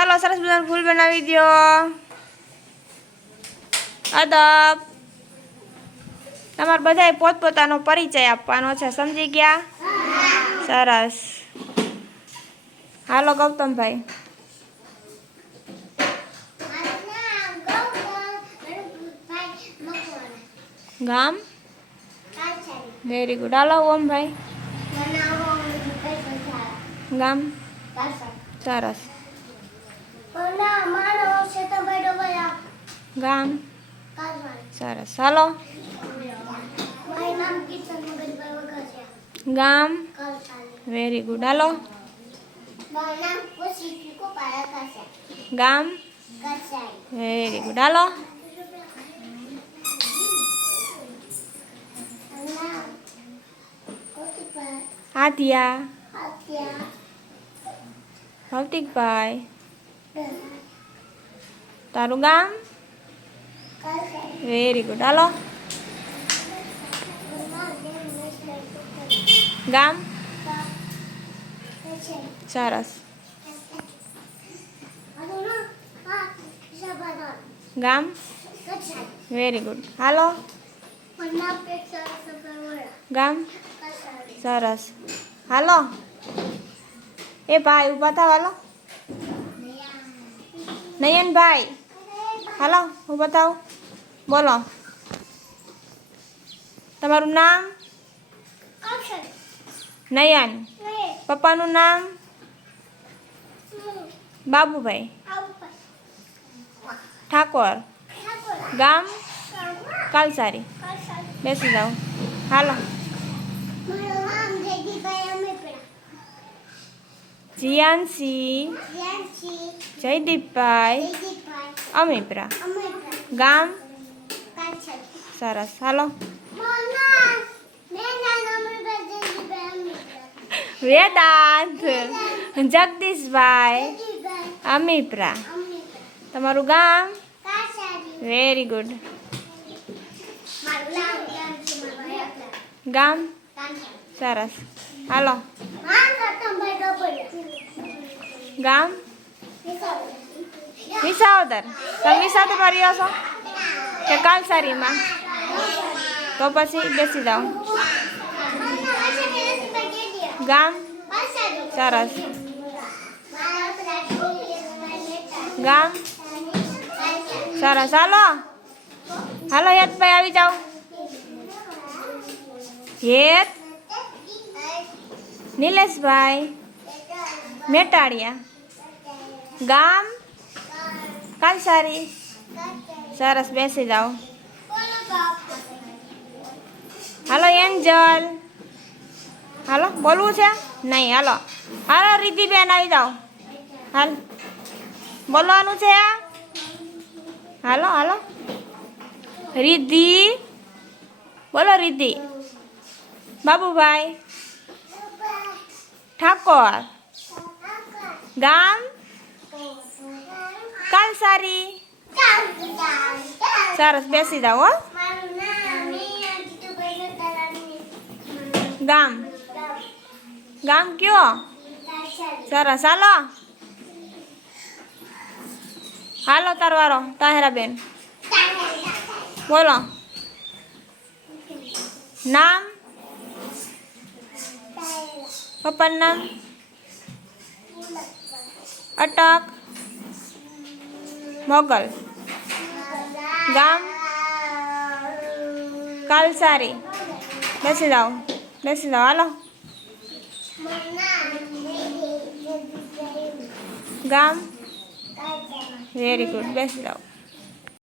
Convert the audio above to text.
ચાલો સરસ મજાનું ફૂલ બનાવી દો. અદબ. તમારે બધાએ પોતપોતાનો પરિચય આપવાનો છે, સમજી ગયા? સરસ. હાલો ગૌતમભાઈ. ગામ વેરી ગુડ. હાલો ઓમભાઈ. ગામ સરસ. ગામ સરસ. હાલો ગામ વેરી ગુડ. હાલો ગામ વેરી ગુડ. હાલો આધ્યા ભૌતિકભાઈ. તારું ગામ વેરી ગુડ. હાલો ગામ સરસ. ગામ વેરી ગુડ. હાલો ગામ સરસ. હાલો એ ભાઈ ઊભા થાવ. હાલો નયનભાઈ. હાલો ઊભા થાવ. બોલો તમારું નામ? નયન. પપ્પાનું નામ? બાબુભાઈ ઠાકોર. ગામ કાલસારી. બેસી જાઓ. હાલો જીયાનસી જયદીપભાઈ અમીપરા. ગામ સરસ. હાલો વેદાંત જગદીશભાઈ અમીપરા. તમારું ગામ? Very good. ગામ સરસ. હાલો ગામ વિસાવદર. તમે વિસાવદરમાં રહ્યો છો કે કાલસારીમાં? તો પછી બેસી જાઓ. ગામ સરસ. ગામ સરસ. હાલો હાલો હેતભાઈ આવી જાઓ. હેત નિલેશભાઈ મેટાડિયા. ગામ કાલસારી. સરસ. બેસી જાઓ. હાલો એન્જલ. હાલો બોલવું છે? નહીં. હાલો હાલો રિદ્ધિબેન આવી જાઓ. હાલ બોલવાનું છે. હાલો હાલો રિદ્ધિ બોલો. રિદ્ધિ બાબુભાઈ ઠાકોર. ગામ કાલસારી. સરસ. બેસી જાઓ. હો ગામ ગામ કયો? સરસ. હાલો હાલો તારવારો તાહેરાબેન બોલો. નામ? પપ્પાનું નામ? અટક મોગલ. ગામ કાલસારી. બેસી જાઓ. બેસી જાઓ. હાલો ગામ વેરી ગુડ. બેસી જાઓ.